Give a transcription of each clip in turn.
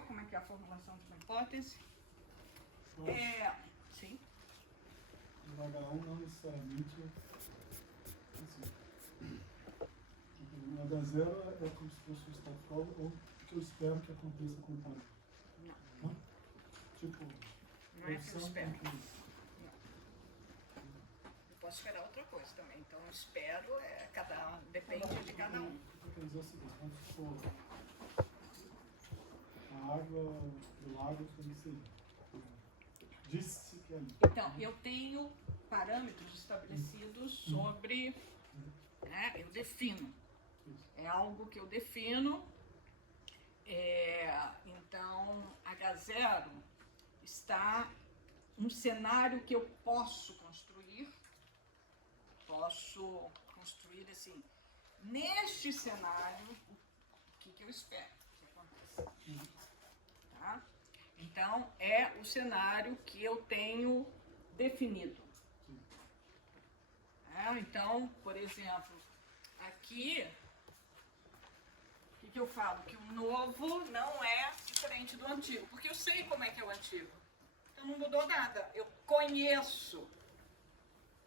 entendeu como é que é a formulação de uma hipótese? Sim. O H1 não necessariamente assim. O H0 é como se fosse o status quo ou o que eu espero que aconteça com o parâmetro. Não? Tipo, não é que eu espero. Posso esperar outra coisa também. Então, eu espero, depende de cada um. Eu quero dizer o seguinte, vamos supor, a água do lago tem que ser. Disse que é ali. Então, eu tenho parâmetros estabelecidos sobre, né, eu defino. É algo que eu defino. Então, H0 está um cenário que eu posso construir assim, neste cenário, o que eu espero que aconteça. Tá? Então, é o cenário que eu tenho definido. Então, por exemplo, aqui, o que eu falo? Que o novo não é diferente do antigo, porque eu sei como é que é o antigo. Então, não mudou nada. Eu conheço.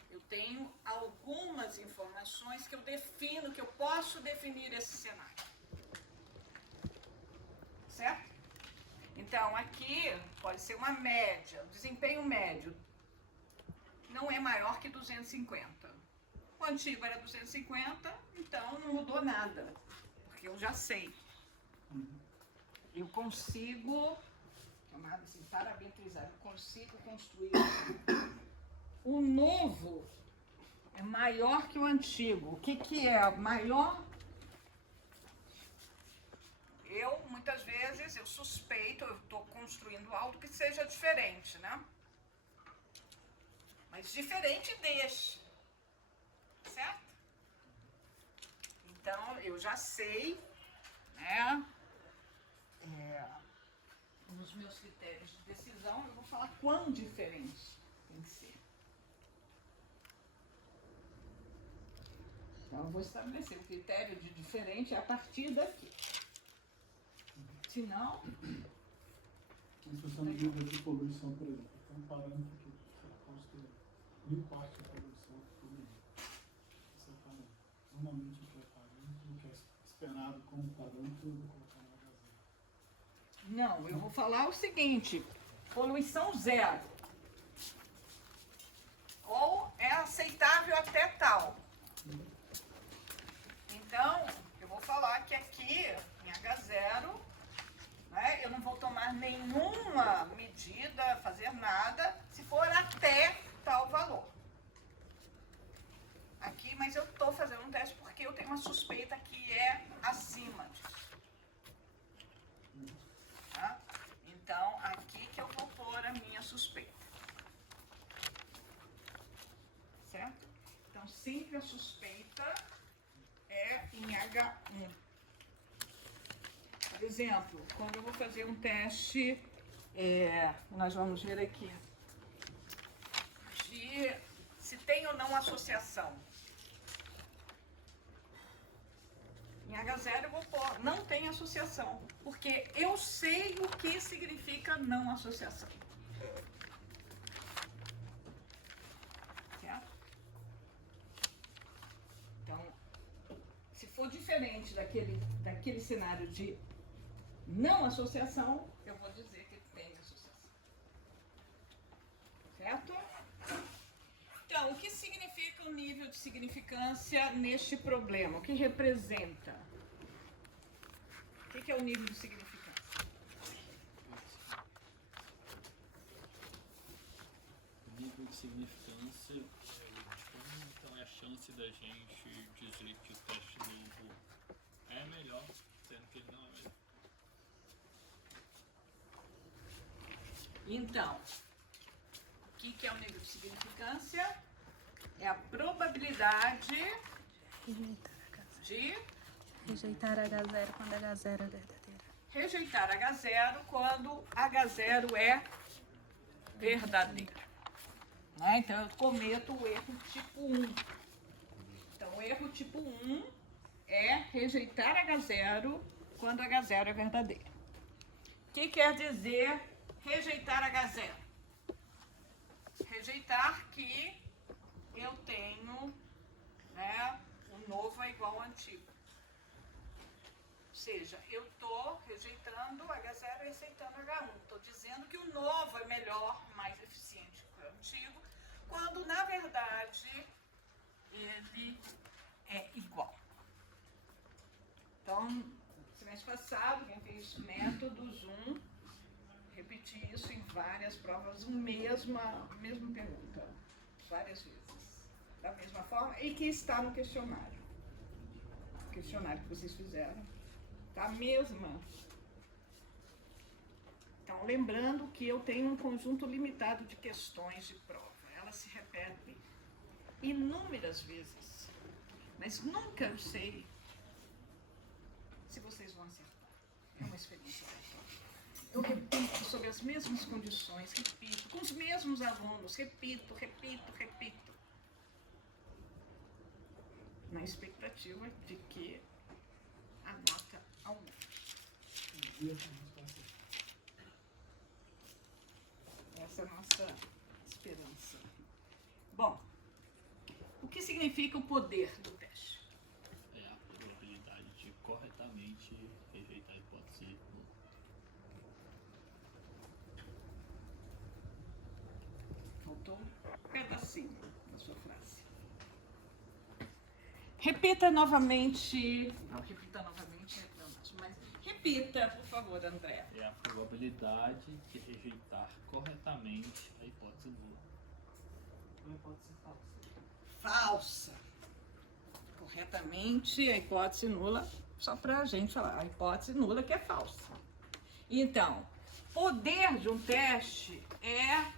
Eu tenho algumas informações que eu defino, que eu posso definir esse cenário. Certo? Então, aqui pode ser uma média, o desempenho médio não é maior que 250. O antigo era 250, então não mudou nada, porque eu já sei. Eu consigo, chamado assim, parametrizar, eu consigo construir. O novo é maior que o antigo. O que é maior? Muitas vezes, eu suspeito, eu estou construindo algo que seja diferente, né? Mas diferente deste, certo? Então, eu já sei, né? Nos meus critérios de decisão, eu vou falar quão diferente tem que ser. Então, eu vou estabelecer o critério de diferente a partir daqui. Se não... Se você não livro de poluição, por exemplo, tem um parâmetro que consta 1000 partes de poluição por minuto. Esse é o parâmetro. Normalmente o que é parâmetro, o que é esperado como parâmetro, eu vou colocar no H0. Não, eu vou falar o seguinte, poluição zero. Ou é aceitável até tal. Então, eu vou falar que aqui, em H0, né, eu não vou tomar nenhuma medida, fazer nada, se for até tal valor. Aqui, mas eu estou fazendo um teste porque eu tenho uma suspeita que é acima disso. Tá? Então, aqui que eu vou pôr a minha suspeita. Certo? Então, sempre a suspeita é em H1. Por exemplo, quando eu vou fazer um teste, nós vamos ver aqui, de se tem ou não associação. Em H0 eu vou pôr, não tem associação, porque eu sei o que significa não associação. Certo? Então, se for diferente daquele cenário de não associação, eu vou dizer que tem associação. Certo? Então, o que significa o nível de significância neste problema? O que representa? O que é o nível de significância? O nível de significância então, é a chance da gente dizer que o teste novo é melhor, sendo que ele não é melhor. Então, o que é o nível de significância? É a probabilidade de rejeitar H0 quando H0 é verdadeira. Rejeitar H0 quando H0 é verdadeiro. Né? Então, eu cometo o erro tipo 1. Então, o erro tipo 1 é rejeitar H0 quando H0 é verdadeiro. que quer dizer rejeitar H0? Rejeitar que eu tenho, né, o novo é igual ao antigo. Ou seja, eu estou rejeitando H0 e aceitando H1. Estou dizendo que o novo é melhor, mais eficiente que o antigo, quando, na verdade, ele é igual. Então, semestre passado, quem fez métodos 1, repeti isso em várias provas, mesma pergunta, várias vezes, da mesma forma, e que está no questionário. O questionário que vocês fizeram, tá? Mesma. Então, lembrando que eu tenho um conjunto limitado de questões de prova. Elas se repetem inúmeras vezes, mas nunca eu sei se vocês vão acertar. É uma experiência. Eu repito sobre as mesmas condições, repito, com os mesmos alunos, repito. Na expectativa de que a nota aumente. Essa é a nossa esperança. Bom, o que significa o poder do teste? É a probabilidade de corretamente rejeitar a hipótese. Faltou um pedacinho da sua frase. Repita novamente. Não, repita novamente, mas repita, por favor, André. É a probabilidade de rejeitar corretamente a hipótese nula. Uma hipótese falsa. Falsa. Corretamente, a hipótese nula, só para a gente falar, a hipótese nula que é falsa. Então, poder de um teste é a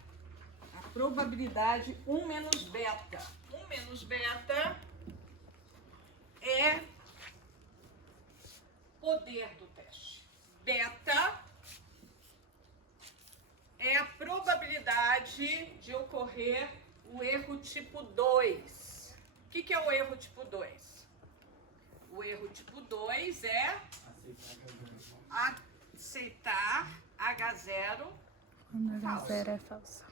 probabilidade 1 menos beta. 1 menos beta é poder do teste. Beta é a probabilidade de ocorrer o erro tipo 2. O que é o erro tipo 2? O erro tipo 2 é aceitar H0 Quando falsa. H0 é falsa.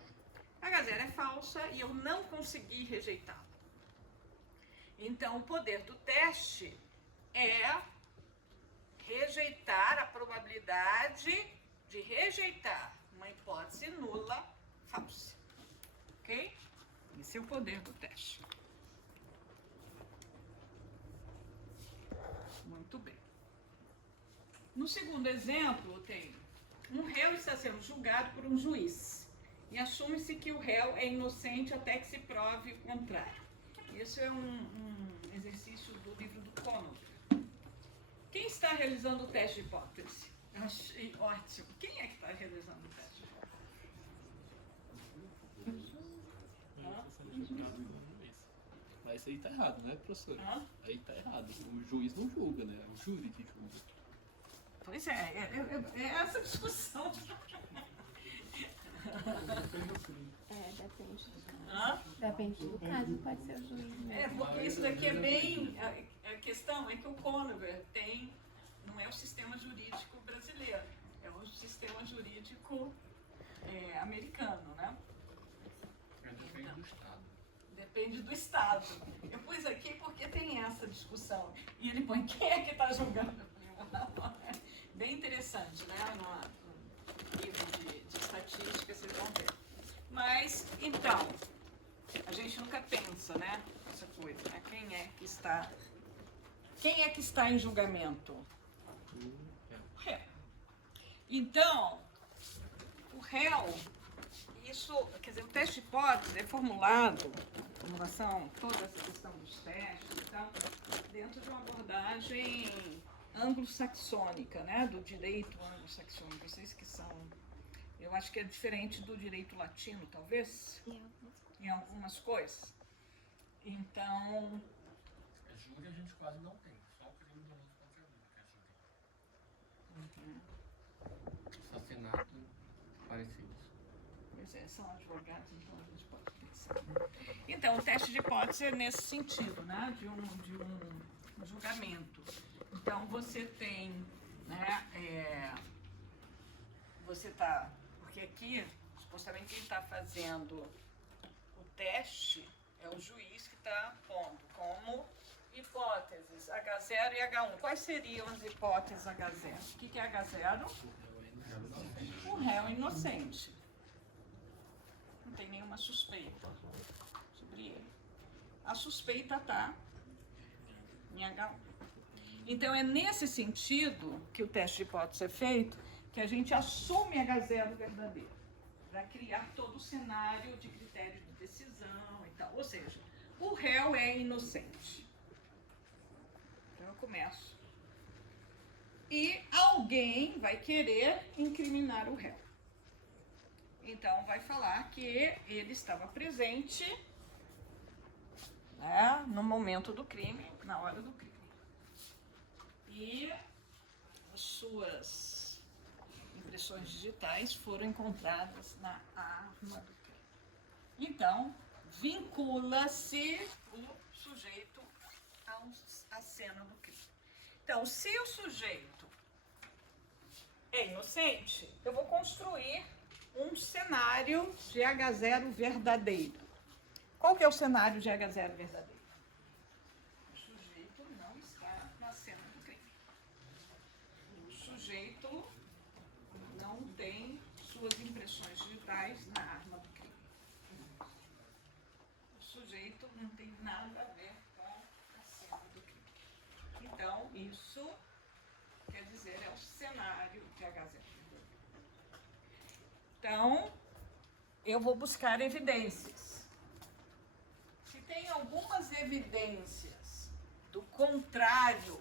H0 é falsa e eu não consegui rejeitá-la. Então, o poder do teste é rejeitar a probabilidade de rejeitar uma hipótese nula falsa. Ok? Esse é o poder do teste. Muito bem. No segundo exemplo, tem um réu está sendo julgado por um juiz e assume-se que o réu é inocente até que se prove o contrário. Esse é um exercício do livro do Conover. Quem está realizando o teste de hipótese? Eu achei ótimo. Quem é que está realizando o teste de hipótese? Mas isso aí tá errado, né, professor? Hã? Aí tá errado. O juiz não julga, né? É o júri que julga. Pois é essa discussão. Depende. Hã? Depende do caso, pode ser o juiz mesmo. Porque isso daqui é bem... A questão é que o Conover não é o sistema jurídico brasileiro, é o sistema jurídico americano, né? Depende do Estado. Depende do Estado. Eu pus aqui porque tem essa discussão. E ele põe quem é que está julgando. Bem interessante, né? No livro de estatística, vocês vão ver. Mas, então, a gente nunca pensa, né? Essa coisa, né? Quem é que está em julgamento? O réu. Então, o réu, isso, quer dizer, o teste de hipótese é formulado, formulação, toda essa questão dos testes e tal, dentro de uma abordagem anglo-saxônica, né? Do direito anglo-saxônico. Vocês que são... Eu acho que é diferente do direito latino, talvez, em algumas coisas. Então... Júri a gente quase não tem, só o crime doloso pode ser júri, que é júri. Assassinato, parecidos. Pois é, são advogados, então a gente pode pensar. Então, o teste de hipótese é nesse sentido, né? De um julgamento. Então, você tem, né, você está... Porque aqui, supostamente, quem está fazendo o teste é o juiz que está pondo como hipóteses H0 e H1. Quais seriam as hipóteses H0? O que é H0? O réu inocente. Não tem nenhuma suspeita sobre ele. A suspeita está em H1. Então, é nesse sentido que o teste de hipótese é feito, que a gente assume H0 verdadeiro, para criar todo o cenário de critérios de decisão e tal. Ou seja, o réu é inocente. Então, eu começo. E alguém vai querer incriminar o réu. Então, vai falar que ele estava presente, né, no momento do crime, na hora do crime. E as suas impressões digitais foram encontradas na arma do crime. Então, vincula-se o sujeito à cena do crime. Então, se o sujeito é inocente, eu vou construir um cenário de H0 verdadeiro. Qual que é o cenário de H0 verdadeiro? O sujeito não está na cena do crime. O sujeito não tem suas impressões digitais na arma do crime. O sujeito não tem nada a ver com a cena do crime. Então, isso quer dizer, é o cenário de H0. Então, eu vou buscar evidências. Se tem algumas evidências do contrário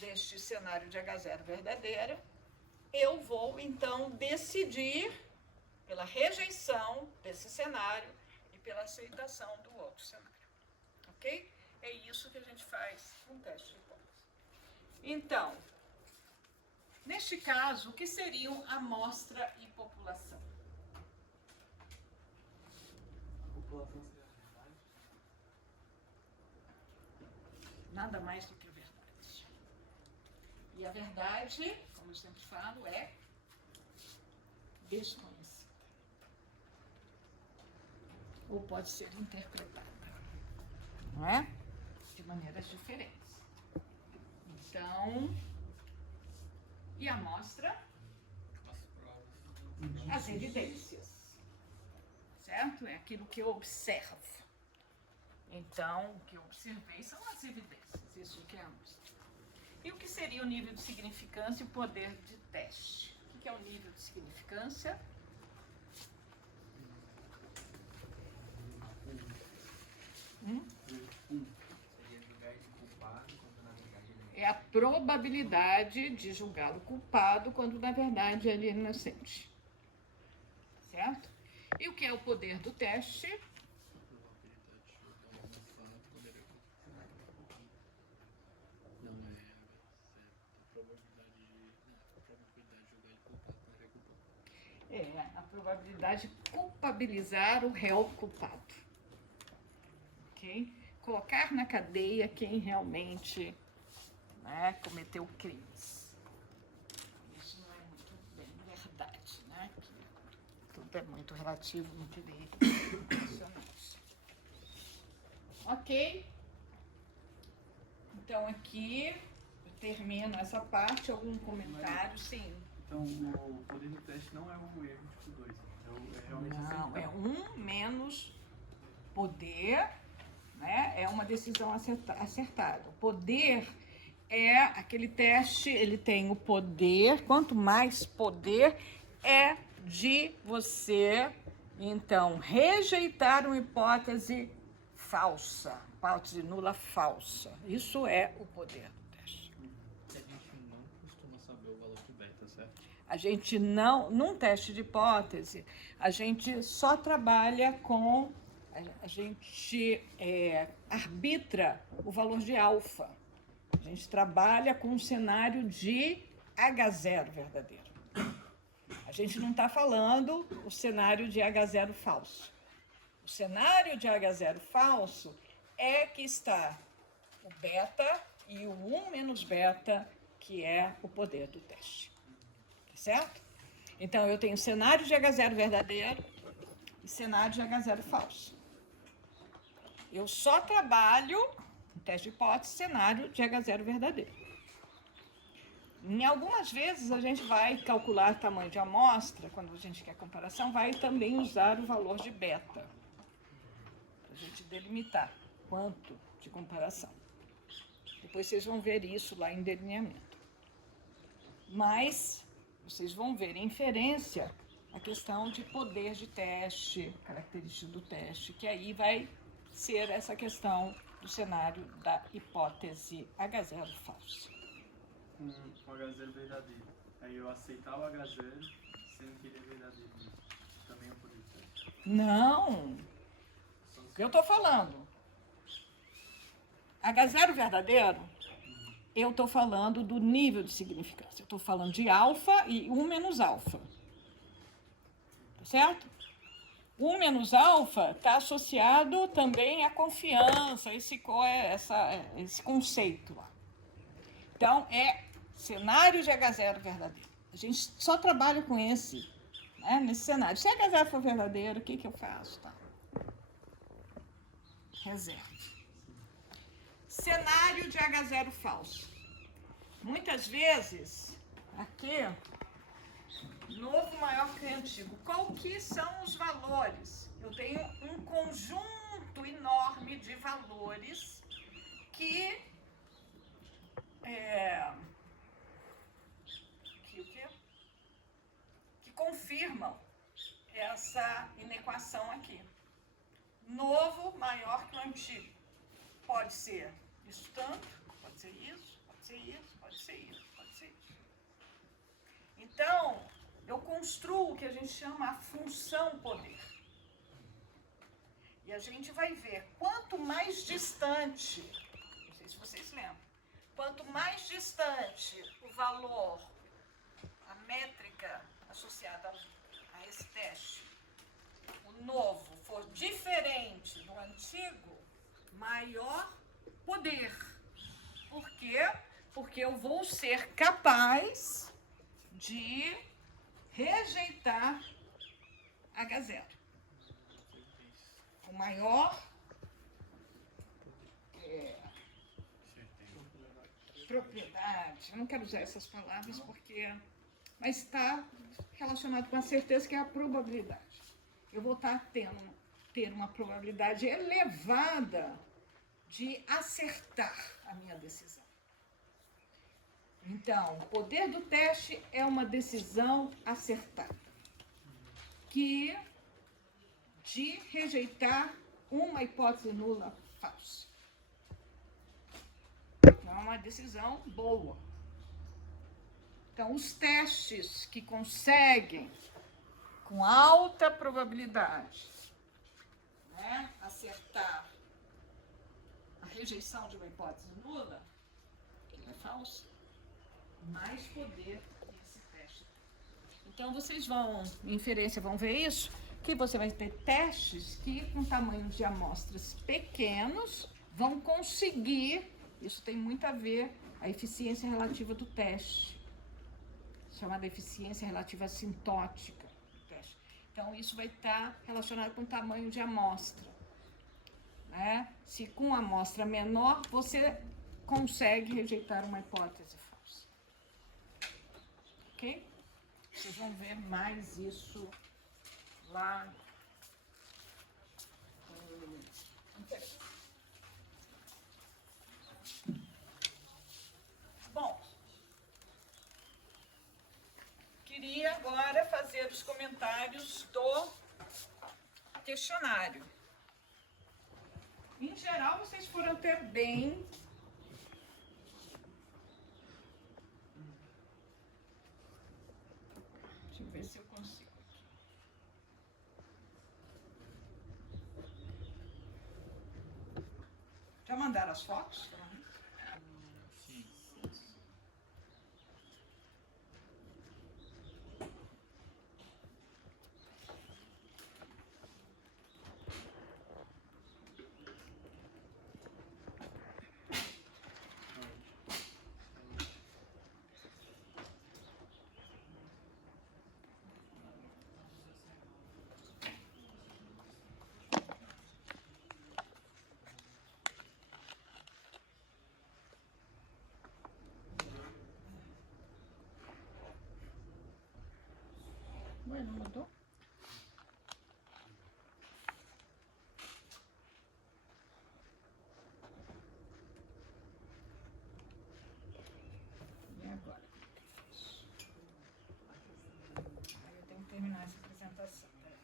deste cenário de H0 verdadeiro, eu vou, então, decidir pela rejeição desse cenário e pela aceitação do outro cenário. Ok? É isso que a gente faz com o teste de hipótese. Então, neste caso, o que seriam amostra e população? A população seria a verdade? Nada mais do que a verdade. E a verdade, como eu sempre falo, é desconhecida. Ou pode ser interpretada, não é? De maneiras diferentes. Então, e a amostra? As provas. As evidências. Certo? É aquilo que eu observo. Então, o que eu observei são as evidências. Isso que é a amostra. E o que seria o nível de significância e o poder de teste? O que é o nível de significância? Seria julgar de culpado quando na verdade ele É a probabilidade de julgá-lo culpado quando na verdade ele é inocente. Certo? E o que é o poder do teste? Não é certo. A probabilidade de julgar ele culpado quando ele é culpado. É a probabilidade de culpabilizar o réu culpado. Ok? Colocar na cadeia quem realmente, né, cometeu crimes. Isso não é muito bem verdade, né? Que tudo é muito relativo no direito internacional. Ok? Então aqui eu termino essa parte. Algum comentário? Sim. Então, o poder do teste não é o erro tipo 2. É realmente Não, é acertar. menos poder, né? É uma decisão acertada. O poder é aquele teste, ele tem o poder, quanto mais poder é de você, então, rejeitar uma hipótese falsa, hipótese nula falsa. Isso é o poder do teste. A gente não costuma saber o valor de beta, certo? A gente não, num teste de hipótese, a gente só trabalha com, a gente arbitra o valor de alfa. A gente trabalha com um cenário de H0 verdadeiro. A gente não está falando o cenário de H0 falso. O cenário de H0 falso é que está o beta e o 1 menos beta, que é o poder do teste. Certo? Então, eu tenho cenário de H0 verdadeiro e cenário de H0 falso. Eu só trabalho, no teste de hipótese, cenário de H0 verdadeiro. Em algumas vezes, a gente vai calcular tamanho de amostra, quando a gente quer comparação, vai também usar o valor de beta, para a gente delimitar quanto de comparação. Depois vocês vão ver isso lá em delineamento. Mas vocês vão ver em inferência a questão de poder de teste, característica do teste, que aí vai ser essa questão do cenário da hipótese H0 falsa. Com o H0 verdadeiro. Aí eu aceitar o H0 sendo que ele é verdadeiro. Também é um poder de teste. Não! O que eu estou falando? H0 verdadeiro, eu estou falando do nível de significância. Eu estou falando de alfa e 1 menos alfa. Tá certo? 1 menos alfa está associado também à confiança, esse conceito lá. Então, é cenário de H0 verdadeiro. A gente só trabalha com esse, né, nesse cenário. Se H0 for verdadeiro, o que eu faço? Tá? Reserva. Cenário de H0 falso. Muitas vezes, aqui, novo maior que antigo. Qual que são os valores? Eu tenho um conjunto enorme de valores que confirmam essa inequação aqui. Novo maior que o antigo. Pode ser isso tanto, pode ser isso, pode ser isso, pode ser isso, pode ser isso. Então, eu construo o que a gente chama a função poder. E a gente vai ver quanto mais distante, não sei se vocês lembram, quanto mais distante o valor, a métrica associada a esse teste, o novo, for diferente do antigo, maior poder. Por quê? Porque eu vou ser capaz de rejeitar H0. Com maior propriedade. Eu não quero usar essas palavras porque... Mas está relacionado com a certeza, que é a probabilidade. Eu vou estar ter uma probabilidade elevada de acertar a minha decisão. Então, o poder do teste é uma decisão acertada, que de rejeitar uma hipótese nula falsa. Então, é uma decisão boa. Então, os testes que conseguem, com alta probabilidade, né, acertar a rejeição de uma hipótese nula, que é falsa, mais poder que esse teste. Então, vocês vão, em inferência, vão ver isso, que você vai ter testes que, com tamanhos de amostras pequenos, vão conseguir, isso tem muito a ver, a eficiência relativa do teste, chamada eficiência relativa assintótica do teste. Então, isso vai estar relacionado com o tamanho de amostra, né? Se com amostra menor, você consegue rejeitar uma hipótese falsa. Ok? Vocês vão ver mais isso lá. Bom, queria agora fazer os comentários do questionário. Em geral, vocês foram até bem. Deixa eu ver se eu consigo. Já mandaram as fotos? Sim. Ué, não mudou? E agora? Aí eu tenho que terminar essa apresentação. Peraí.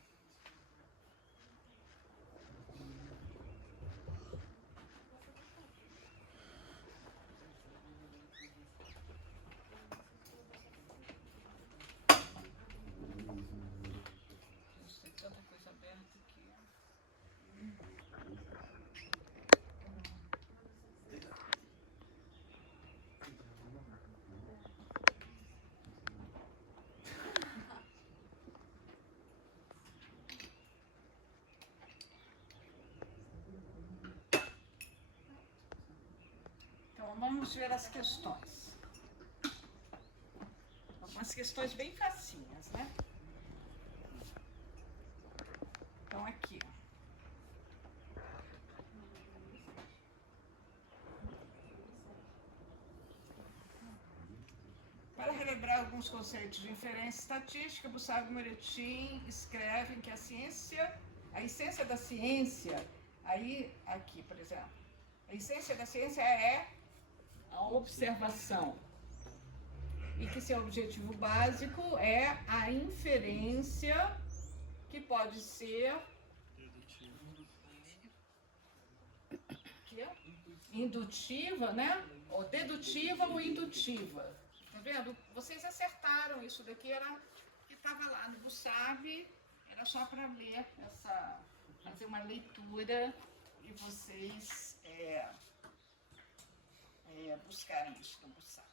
Nossa, tem tanta coisa aberta aqui. Então, vamos ver as questões. Algumas questões bem facinhas, né? Então, aqui, ó. Para relembrar alguns conceitos de inferência estatística, Bussago e Moretti escrevem que a essência da ciência, aí, aqui, por exemplo, a essência da ciência é a observação e que seu objetivo básico é a inferência, que pode ser que é indutiva, né? Ou dedutiva ou indutiva. Tá vendo? Vocês acertaram isso daqui, era que estava lá no Bussabe, era só para ler fazer uma leitura e vocês buscarem isso no Bussabe.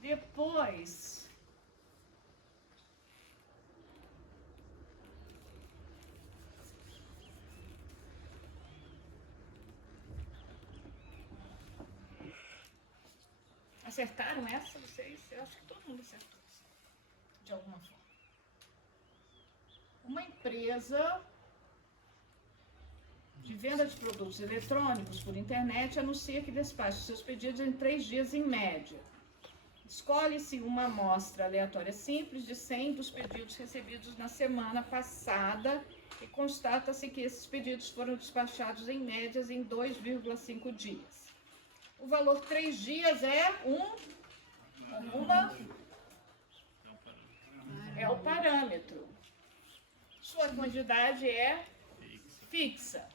Depois, acertaram essa vocês? Eu acho que todo mundo acertou isso, de alguma forma. Uma empresa de venda de produtos eletrônicos por internet anuncia que despacha seus pedidos em 3 dias em média. Escolhe-se uma amostra aleatória simples de 100 dos pedidos recebidos na semana passada e constata-se que esses pedidos foram despachados em médias em 2,5 dias. O valor 3 dias é o parâmetro. Sua quantidade é fixa.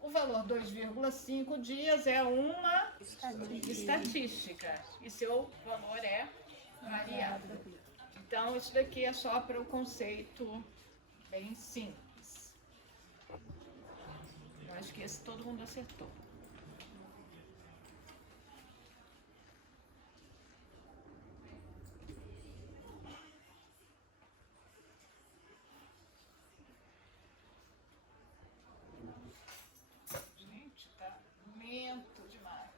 O valor 2,5 dias é uma estatística e seu valor é variável. Então, isso daqui é só para o conceito bem simples. Eu acho que esse todo mundo acertou. Gente, tá lento demais.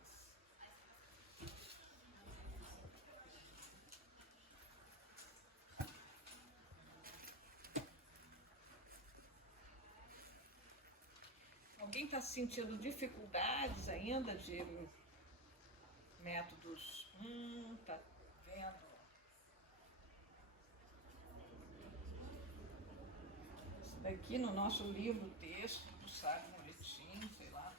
Alguém está sentindo dificuldades ainda de métodos? Tá vendo? Isso daqui no nosso livro texto do Sábio Moretim, sei lá.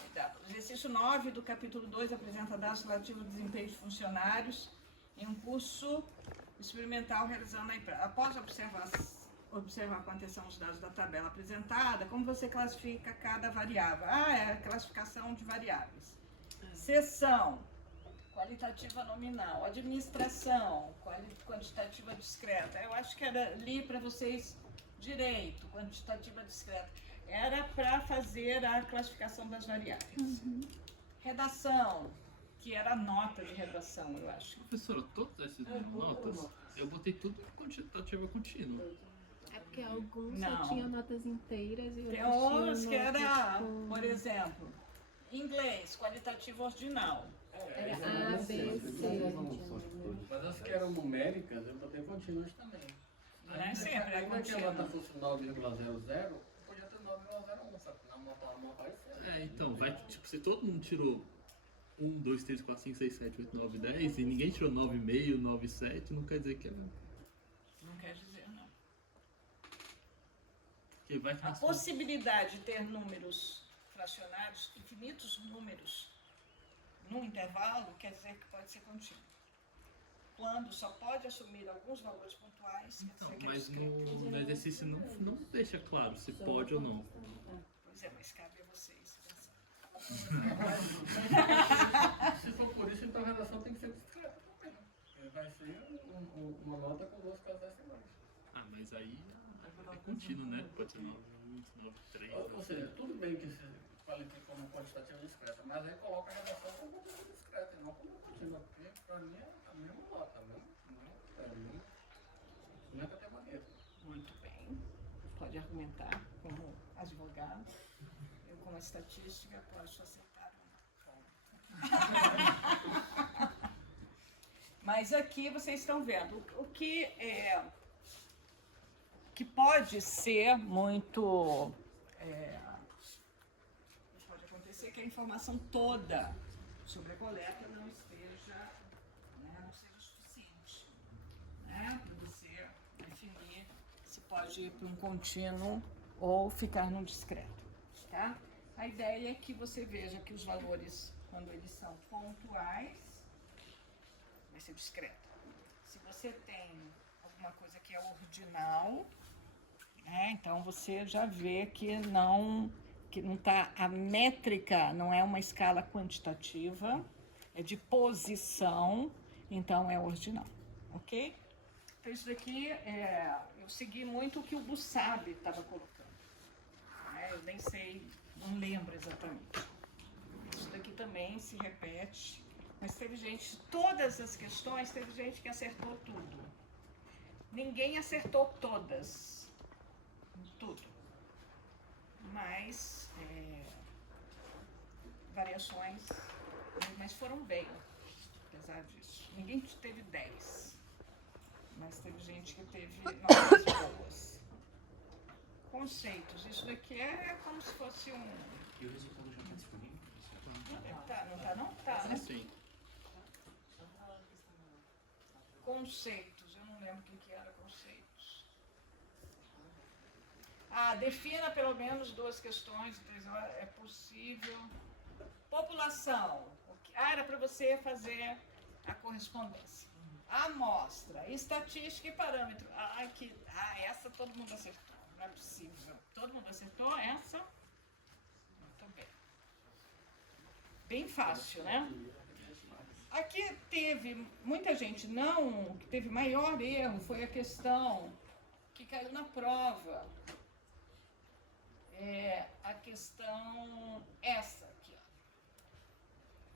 Cuidado. O exercício 9 do capítulo 2 apresenta dados relativos ao desempenho de funcionários em um curso experimental realizado na empresa. Após observar com atenção os dados da tabela apresentada, como você classifica cada variável? É a classificação de variáveis. Seção, qualitativa nominal. Administração, quantitativa discreta. Eu acho que li para vocês direito, quantitativa discreta. Era para fazer a classificação das variáveis. Redação, que era a nota de redação, eu acho. Professora, todas essas notas, eu botei tudo em quantitativa contínua. É porque alguns Não. só tinham notas inteiras e Tem outros uns tinham que era, notas por exemplo, inglês, qualitativo ordinal. Era A, B, C. Mas as que eram numéricas, eu botei contínuas também. Não é sempre, é Aí como é que a contínuo. nota fosse 9,00, podia ter 9,01, sabe? Na mão apareceu. Então, vai que, tipo, se todo mundo tirou 1, 2, 3, 4, 5, 6, 7, 8, 9, 10 e ninguém tirou 9,5, 9,7, não quer dizer que é. Não quer dizer, não. Porque vai que A nas- possibilidade de ter números fracionários, infinitos números, num intervalo, quer dizer que pode ser contínuo. Quando só pode assumir alguns valores pontuais, quer Então, dizer que é mas discreto. no exercício não deixa claro se pode ou não. Pois é, mas cabe a vocês pensar. Se for por isso, então a redação tem que ser discreta também. Né? Vai ser uma nota com 2 casas decimais. Ah, mas aí é contínuo, né? Pode ser 9,8, 9,3. Ou seja, tudo bem que se qualifica como quantitativa discreta, mas aí coloca a redação como discreta, e não como contínua, porque para mim é a mesma nota, né? Não é categoria. Muito bem. Pode argumentar como advogado. Eu, como estatística, posso aceitar ou não. Mas aqui vocês estão vendo o que pode ser muito. Pode acontecer que a informação toda sobre a coleta não esteja, não seja suficiente, para você definir se pode ir para um contínuo ou ficar num discreto, tá? A ideia é que você veja que os valores, quando eles são pontuais, vai ser discreto. Se você tem alguma coisa que é ordinal, então você já vê que não tá, a métrica não é uma escala quantitativa, é de posição, então é ordinal, ok? Então isso daqui, eu segui muito o que o Bussab estava colocando, eu nem sei, não lembro exatamente. Isso daqui também se repete, mas teve gente, todas as questões, teve gente que acertou tudo. Ninguém acertou todas, tudo. Mas variações, mas foram bem, apesar disso. Ninguém teve 10, mas teve gente que teve notas boas. Conceitos, isso daqui é como se fosse um... E o resultado já está disponível? Não tá, né? Sim. Conceitos, eu não lembro o que era conceitos. Defina pelo menos 2 questões, é possível. População, era para você fazer a correspondência. Amostra, estatística e parâmetro. Essa todo mundo acertou, não é possível. Todo mundo acertou essa? Muito bem. Bem fácil, né? Aqui teve muita gente o que teve maior erro foi a questão que caiu na prova. A questão essa aqui, ó.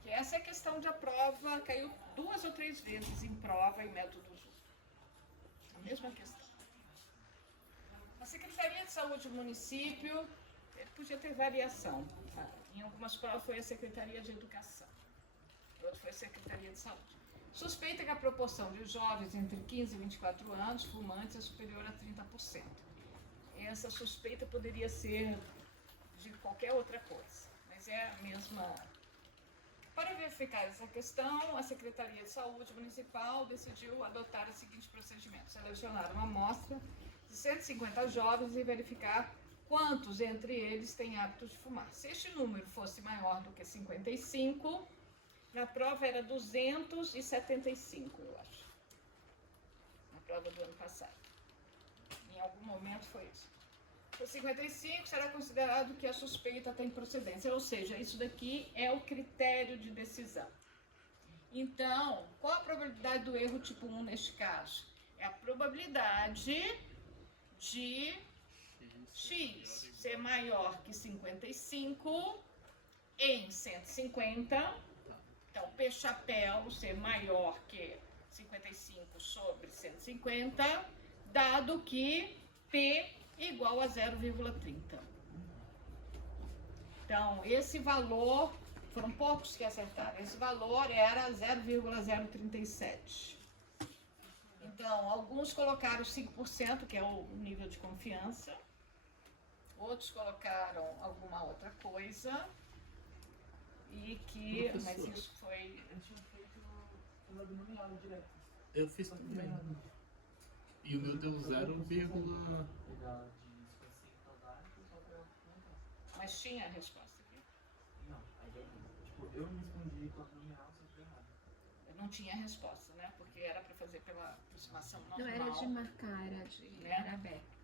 Que essa é a questão de a prova, caiu 2 ou 3 vezes em prova e métodos. A mesma questão. A Secretaria de Saúde do município podia ter variação. Em algumas provas foi a Secretaria de Educação. Outro foi a Secretaria de Saúde. Suspeita que a proporção de jovens entre 15 e 24 anos fumantes é superior a 30%. Essa suspeita poderia ser de qualquer outra coisa, mas é a mesma. Para verificar essa questão, a Secretaria de Saúde Municipal decidiu adotar o seguinte procedimento: selecionar uma amostra de 150 jovens e verificar quantos entre eles têm hábitos de fumar. Se este número fosse maior do que 55, na prova era 275, eu acho. Na prova do ano passado. Em algum momento foi isso. For 55, será considerado que a suspeita tem procedência, ou seja, isso daqui é o critério de decisão. Então, qual a probabilidade do erro tipo 1 neste caso? É a probabilidade de X ser maior que 55 em 150. Então, P chapéu ser maior que 55 sobre 150, dado que P igual a 0,30. Então, esse valor, foram poucos que acertaram, esse valor era 0,037. Então, alguns colocaram 5%, que é o nível de confiança, outros colocaram alguma outra coisa. E que. Mas Professor. isso foi. Eu tinha feito pela binomial direto. Eu fiz também. E o meu deu 0, Pegar de 55 andares e só pra eu comentar. Mas tinha a resposta aqui. Não, aí tipo, eu respondi com a binomial, só que errado. Não tinha resposta, né? Porque era para fazer pela aproximação normal. Não era de marcar, era aberto.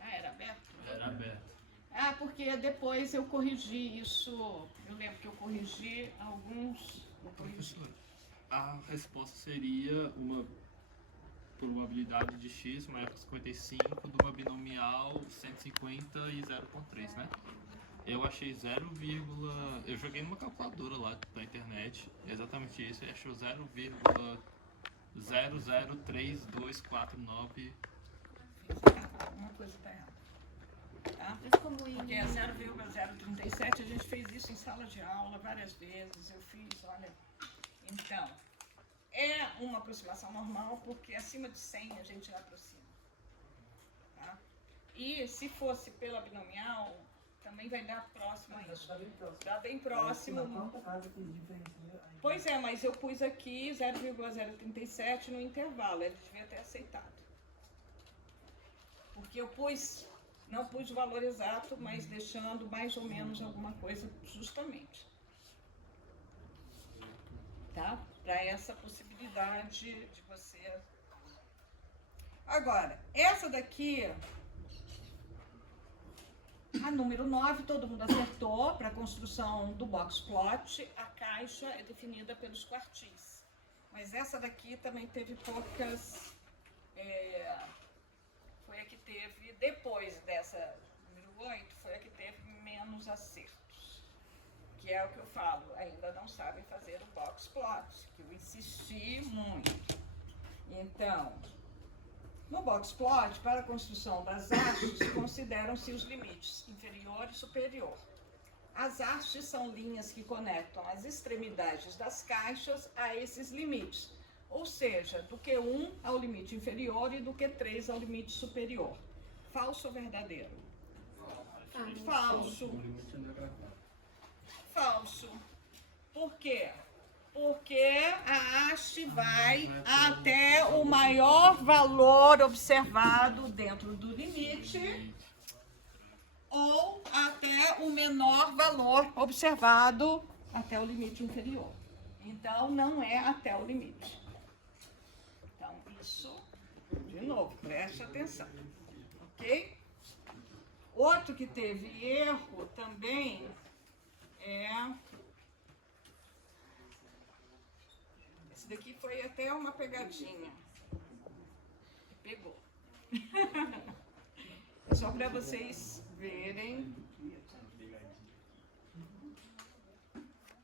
Ah, era aberto? Era aberto. Ah, porque depois eu corrigi isso. Eu lembro que eu corrigi alguns. Professor, a resposta seria uma probabilidade de x maior que 55 de uma binomial 150 e 0,3, né? Eu achei 0, eu joguei numa calculadora lá da internet, exatamente isso, e achou 0,003249. Alguma coisa está errada. Tá? Mas como Porque é 0,037, a gente fez isso em sala de aula várias vezes. Eu fiz, olha. Então, é uma aproximação normal, porque acima de 100 a gente já aproxima. Tá? E se fosse pela binomial, também vai dar próximo a isso. Tá bem próximo. Dá bem próximo. Na quarta casa que diferencia. Aí Pois é, mas eu pus aqui 0,037 no intervalo. Ele devia ter aceitado. Porque eu não pus o valor exato, mas deixando mais ou menos alguma coisa justamente. Tá? Para essa possibilidade de você. Agora, essa daqui, a número 9, todo mundo acertou. Para a construção do box plot, a caixa é definida pelos quartis. Mas essa daqui também teve poucas. Foi a que teve, depois dessa número 8, foi a que teve menos acertos. Que é o que eu falo, ainda não sabem fazer o box plot, que eu insisti muito. Então, no box plot, para a construção das hastes, consideram-se os limites inferior e superior. As hastes são linhas que conectam as extremidades das caixas a esses limites, ou seja, do Q1 ao limite inferior e do Q3 ao limite superior. Falso ou verdadeiro? Falso. O limite não é gravado. Falso. Por quê? Porque a haste vai até o maior valor observado dentro do limite ou até o menor valor observado até o limite inferior. Então, não é até o limite. Então, isso, de novo, preste atenção. Ok? Outro que teve erro também esse daqui foi até uma pegadinha. Pegou. É só para vocês verem.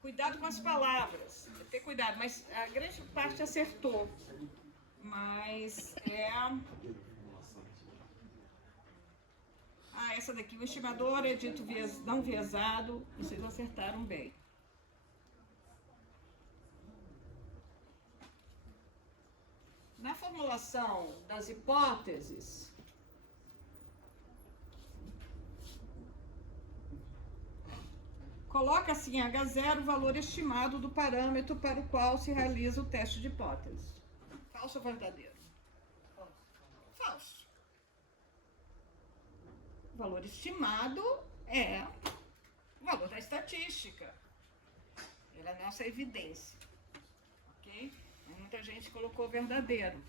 Cuidado com as palavras. Ter cuidado, mas a grande parte acertou. Mas essa daqui, o estimador é dito não viesado, vocês acertaram bem. Na formulação das hipóteses, coloca-se em H0 o valor estimado do parâmetro para o qual se realiza o teste de hipótese. Falso ou verdadeiro? Falso. O valor estimado é o valor da estatística. Ela é a nossa evidência. Ok? Muita gente colocou verdadeiro.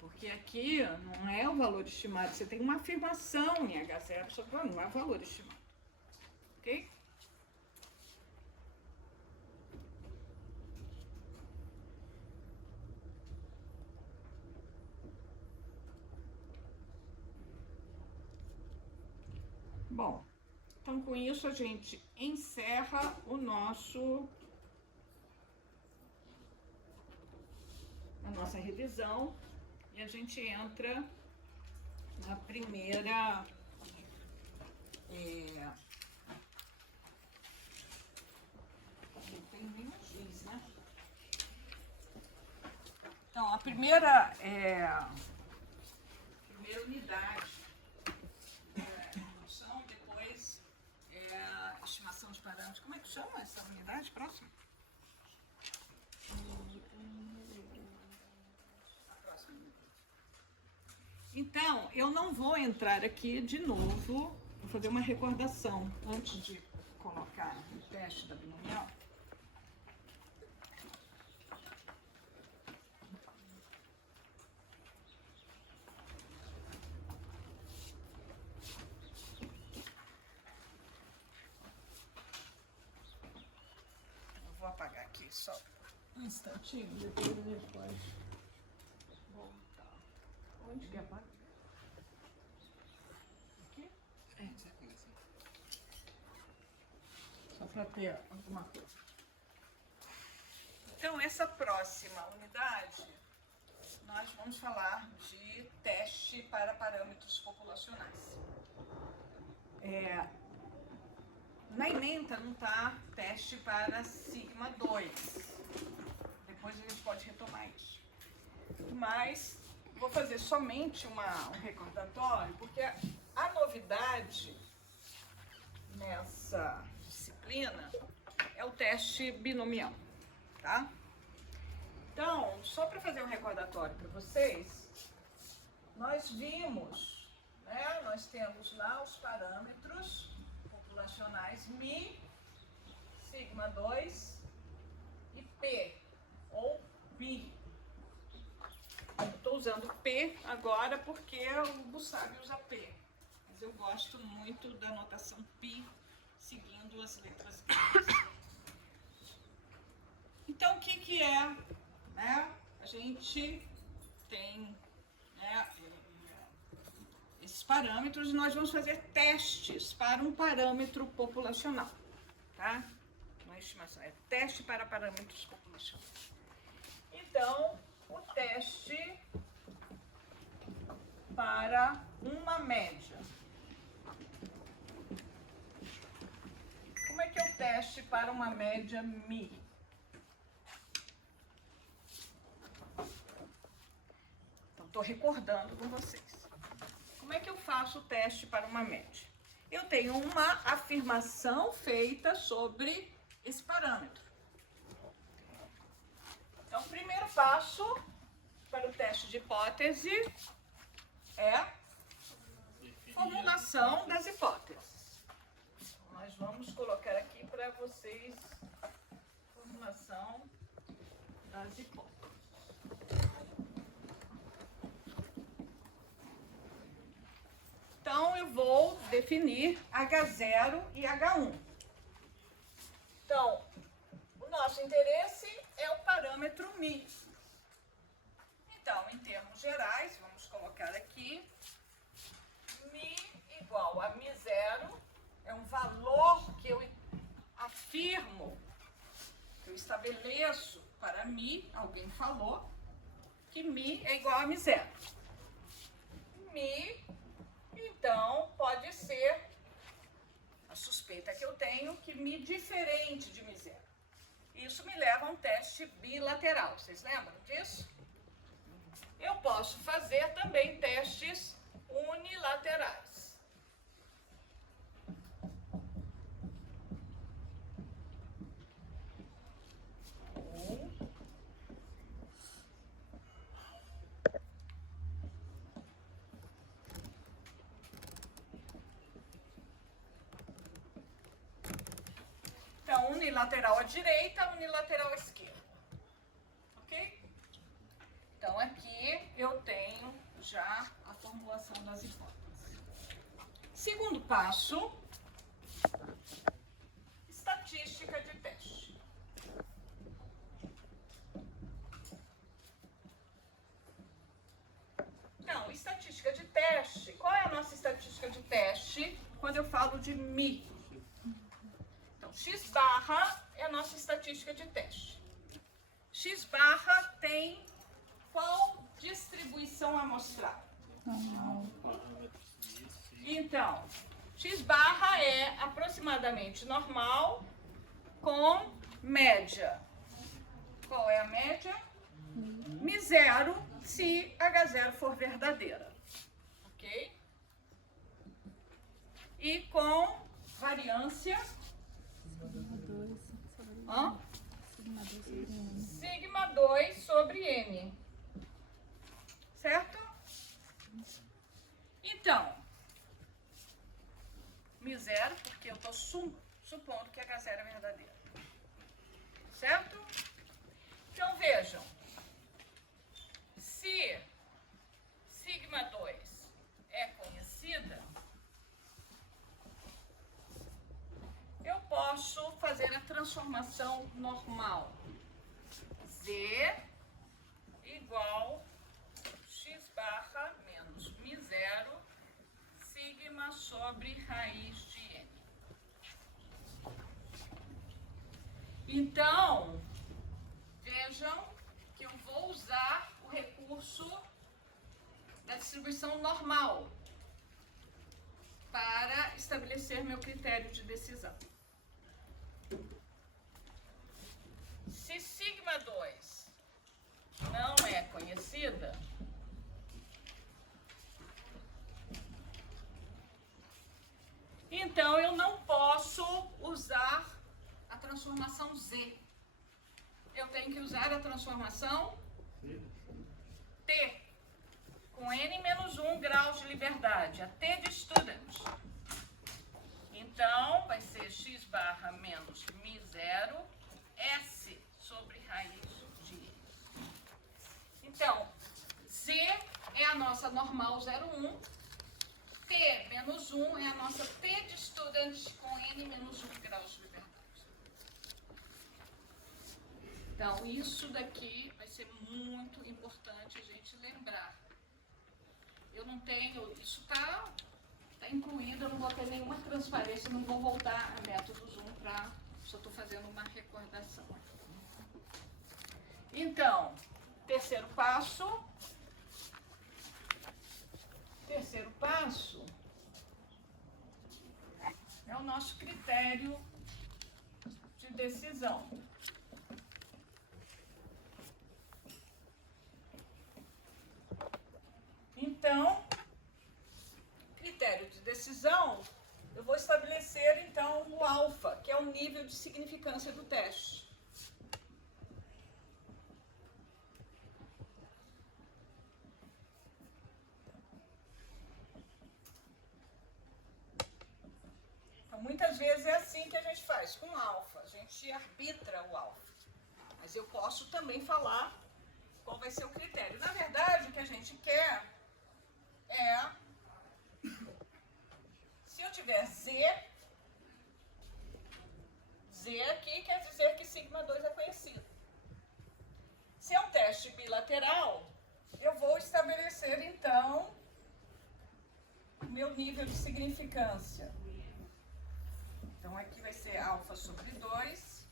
Porque aqui não é o valor estimado. Você tem uma afirmação em H0 sobre não é o valor estimado. Ok? Bom, então com isso a gente encerra a nossa revisão e a gente entra na primeira não tem nenhum giz, né? Então, a primeira unidade, introdução chama essa unidade próxima? A próxima unidade. Então, eu não vou entrar aqui de novo, vou fazer uma recordação antes de colocar o teste da binomial. Vou apagar aqui só um instantinho, depois a gente pode voltar. Onde que apaga? Aqui? Só para ter alguma coisa. Então, essa próxima unidade, nós vamos falar de teste para parâmetros populacionais. Na ementa não está teste para sigma 2. Depois a gente pode retomar isso. Mas vou fazer somente um recordatório, porque a novidade nessa disciplina é o teste binomial, tá? Então, só para fazer um recordatório para vocês, nós vimos, né, nós temos lá os parâmetros populacionais Mi, sigma 2 e P, ou Pi. Eu estou usando P agora porque o Bussab usa P, mas eu gosto muito da notação Pi, seguindo as letras gregas. Então, o que é, né? A gente tem, né, esses parâmetros e nós vamos fazer testes para um parâmetro populacional, tá? Não é estimação, é teste para parâmetros populacionais. Então, o teste para uma média. Como é que é o teste para uma média Mi? Então, estou recordando com vocês. Como é que eu faço o teste para uma média? Eu tenho uma afirmação feita sobre esse parâmetro. Então, o primeiro passo para o teste de hipótese é formulação das hipóteses. Nós vamos colocar aqui para vocês a formulação das hipóteses. Então, eu vou definir H0 e H1. Então, o nosso interesse é o parâmetro Mi. Então, em termos gerais, vamos colocar aqui, Mi igual a Mi0, é um valor que eu afirmo, que eu estabeleço para Mi, alguém falou, que Mi é igual a Mi0. Mi, então, pode ser, a suspeita que eu tenho, que Mi diferente de Mi0. Isso me leva a um teste bilateral. Vocês lembram disso? Eu posso fazer também testes unilaterais. Então, unilateral à direita, unilateral à esquerda. Ok? Então, aqui eu tenho já a formulação das hipóteses. Segundo passo, estatística de teste. Então, estatística de teste. Qual é a nossa estatística de teste quando eu falo de Mi? Então, X barra é a nossa estatística de teste. X barra tem qual distribuição amostral? Então, X barra é aproximadamente normal com média. Qual é a média? Mi0, se H0 for verdadeira. Ok? E com variância Hã? Sigma 2 sobre N. Sigma 2 sobre N. Certo? Então, μ0, porque eu estou supondo que H0 é verdadeiro. Certo? Então, vejam. Se sigma 2 é conhecida, eu posso fazer a transformação normal. Z igual x barra menos μ0 sigma sobre raiz de n. Então, vejam que eu vou usar o recurso da distribuição normal para estabelecer meu critério de decisão. Se sigma 2 não é conhecida, então eu não posso usar a transformação Z. Eu tenho que usar a transformação T, com N menos 1 graus de liberdade, a T de student. Então, vai ser x barra menos μ0 S sobre raiz de N. Então, Z é a nossa normal 0,1, T menos 1 é a nossa T de student com N menos 1 graus de liberdade. Então, isso daqui vai ser muito importante a gente lembrar. Eu não tenho, isso está incluído, eu não vou ter nenhuma transparência, não vou voltar a método Zoom para, só estou fazendo uma recordação. Então, terceiro passo é o nosso critério de decisão. Então, critério de decisão, eu vou estabelecer então o alfa, que é o nível de significância do teste. Então, muitas vezes é assim que a gente faz, com alfa, a gente arbitra o alfa. Mas eu posso também falar qual vai ser o critério. Na verdade, o que a gente quer é, se eu tiver Z aqui quer dizer que sigma 2 é conhecido. Se é um teste bilateral, eu vou estabelecer então o meu nível de significância. Então aqui vai ser alfa sobre 2,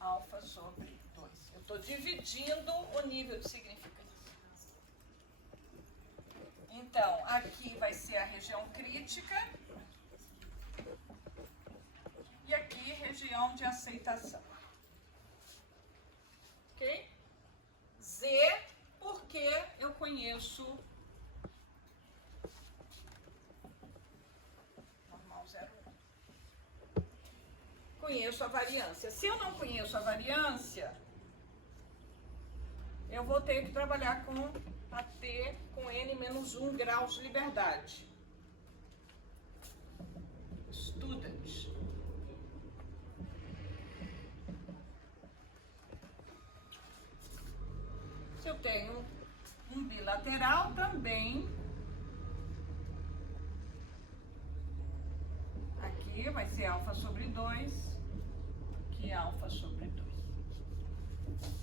alfa sobre 2. Eu estou dividindo o nível de significância. Então, aqui vai ser a região crítica e aqui região de aceitação. Ok? Z, porque eu conheço normal 0,1. Conheço a variância. Se eu não conheço a variância, eu vou ter que trabalhar com a T com N menos 1 graus de liberdade. Student. Se eu tenho um bilateral também, aqui vai ser alfa sobre 2, aqui alfa sobre 2.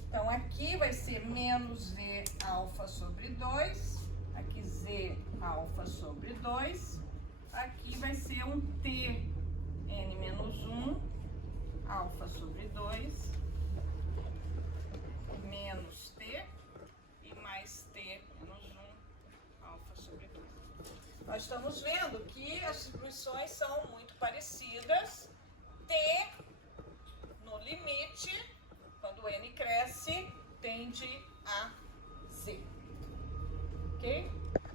Então, aqui vai ser menos V alfa sobre 2, aqui Z alfa sobre 2, aqui vai ser um T N menos 1, alfa sobre 2, menos T, e mais T menos 1, alfa sobre 2. Nós estamos vendo que as distribuições são muito parecidas. T, no limite, quando N cresce, tende a Z. Ok?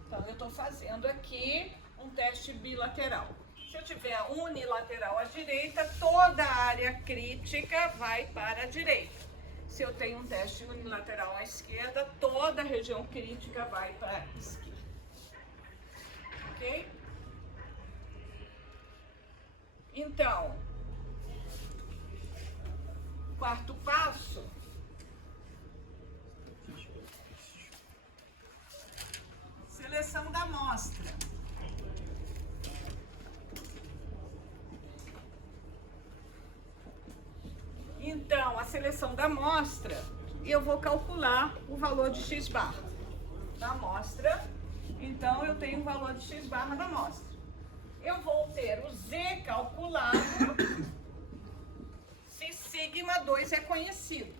Então, eu estou fazendo aqui um teste bilateral. Se Se eu tiver unilateral à direita, toda a área crítica vai para a direita. Se eu tenho um teste unilateral à esquerda, toda a região crítica vai para a esquerda. Ok? Então, quarto passo. Seleção da amostra. Então, a seleção da amostra, eu vou calcular o valor de x barra da amostra. Então, eu tenho o valor de x barra da amostra. Eu vou ter o z calculado se sigma 2 é conhecido.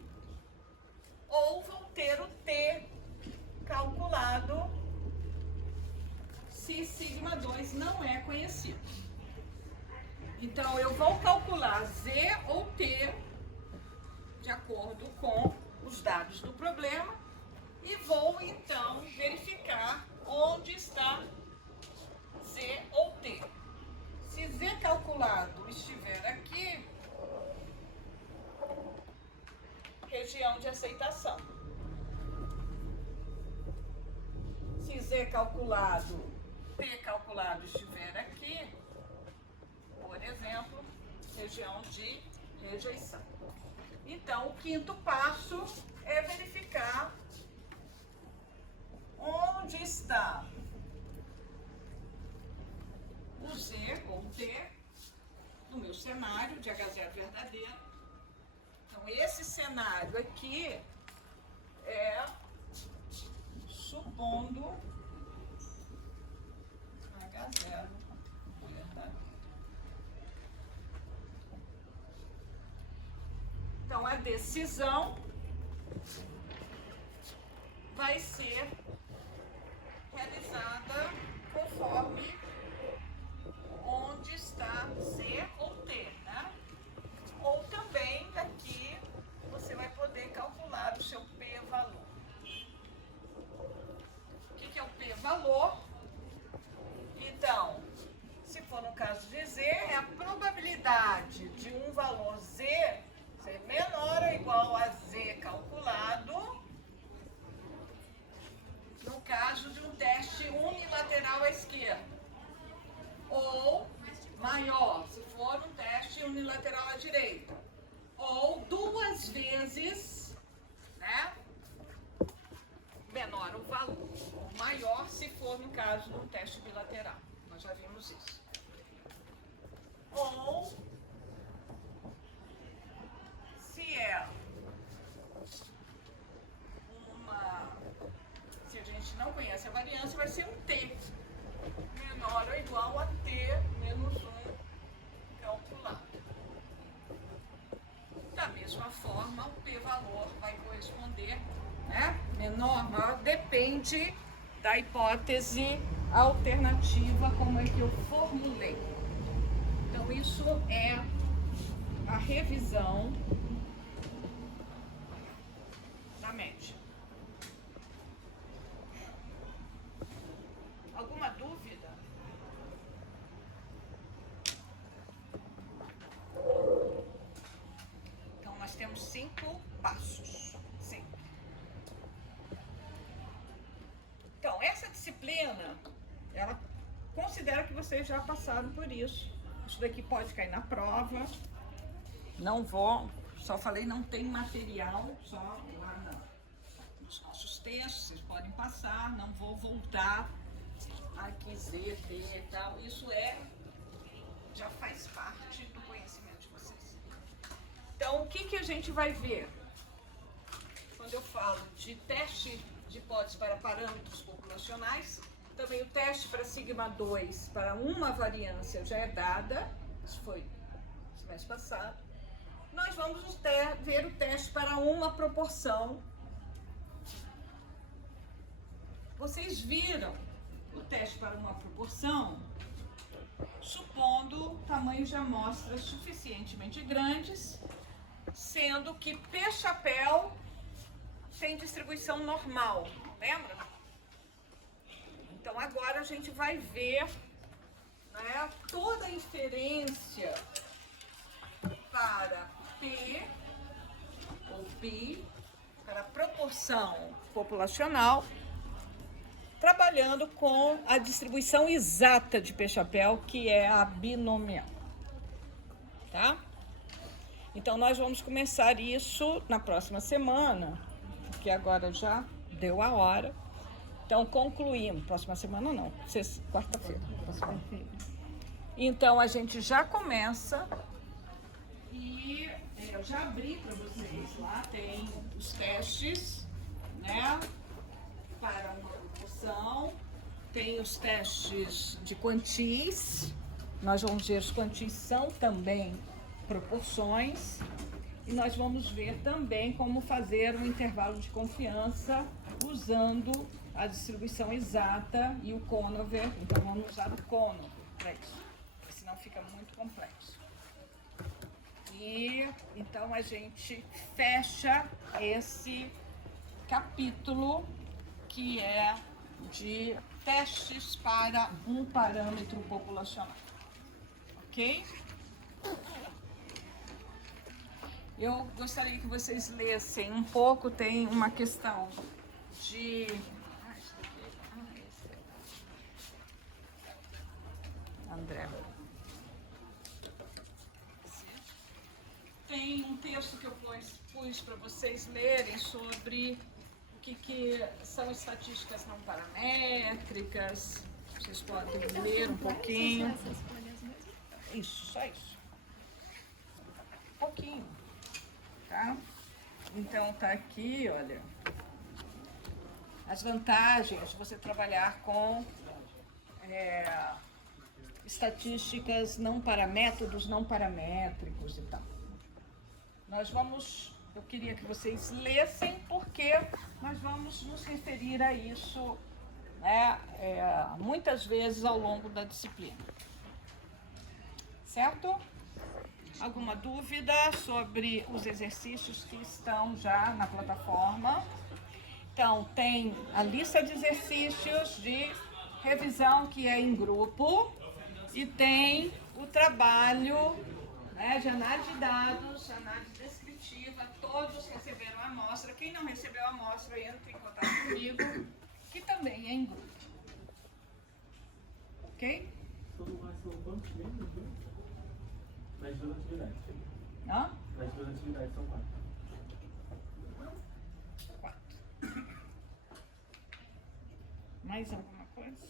Ou vou ter o t calculado se sigma 2 não é conhecido. Então, eu vou calcular z ou t de acordo com os dados do problema e vou, então, verificar onde está z ou t. Se z calculado estiver aqui, região de aceitação. Se z calculado, t calculado estiver aqui, por exemplo, região de rejeição. Então, o quinto passo é verificar onde está o z ou t no meu cenário de H0 verdadeiro. Então, esse cenário aqui é supondo H0 verdadeiro. Então, a decisão vai ser realizada conforme onde está Z ou T, né? Ou também aqui você vai poder calcular o seu p-valor. O que é o p-valor? Então, se for no caso de Z, é a probabilidade de um valor Z ser menor ou igual a Z calculado, no caso de um teste unilateral à esquerda, ou maior, se for um teste unilateral à direita, ou duas vezes, né, menor o valor, ou maior se for no caso de um teste bilateral. Nós já vimos isso. Ou se a gente não conhece a variância, vai ser um t menor ou igual a t menos 1 calculado. Da mesma forma, o p-valor vai corresponder, né? Menor, maior, depende da hipótese alternativa, como é que eu formulei. Então, isso é a revisão da média. Alguma dúvida? Então, nós temos 5 passos. Sim. Então, essa disciplina, ela considera que vocês já passaram por isso. Isso daqui pode cair na prova. Não vou, só falei, não tem material, só lá nos nossos textos, vocês podem passar, não vou voltar aqui Z, T e tal. Isso já faz parte do conhecimento de vocês. Então, o que a gente vai ver? Quando eu falo de teste de hipótese para parâmetros populacionais, também o teste para sigma 2 para uma variância já é dada, isso foi no semestre passado. Nós vamos ver o teste para uma proporção. Vocês viram o teste para uma proporção, supondo tamanhos de amostras suficientemente grandes, sendo que P-chapéu tem distribuição normal, lembra? Então, agora a gente vai ver, né, toda a inferência para P, ou Pi, para a proporção populacional, trabalhando com a distribuição exata de P-chapéu, que é a binomial. Tá? Então, nós vamos começar isso na próxima semana, porque agora já deu a hora. Então, concluímos. Próxima semana não, quarta-feira. Então, a gente já começa e eu já abri para vocês lá, tem os testes, né, para uma proporção, tem os testes de quantis, nós vamos ver os quantis são também proporções, e nós vamos ver também como fazer um intervalo de confiança usando a distribuição exata e o Conover. Então vamos usar o Conover para isso, porque senão fica muito complexo. E então a gente fecha esse capítulo que é de testes para um parâmetro populacional. Ok? Eu gostaria que vocês lessem um pouco, tem uma questão de... André. Tem um texto que eu pus para vocês lerem sobre o que são estatísticas não paramétricas. Vocês podem ler um pouquinho. Isso, só isso. Um pouquinho. Tá? Então tá aqui, olha, as vantagens de você trabalhar com estatísticas não métodos não paramétricos e tal. Eu queria que vocês lessem, porque nós vamos nos referir a isso, né, muitas vezes ao longo da disciplina. Certo? Alguma dúvida sobre os exercícios que estão já na plataforma? Então, tem a lista de exercícios de revisão que é em grupo e tem o trabalho, né, de análise de dados, análise descritiva. Todos receberam a amostra. Quem não recebeu a amostra, entra em contato comigo, que também é em grupo. Ok? São quantos membros? Nas duas atividades. Hã? Nas duas atividades são 4. 4. Mais alguma coisa?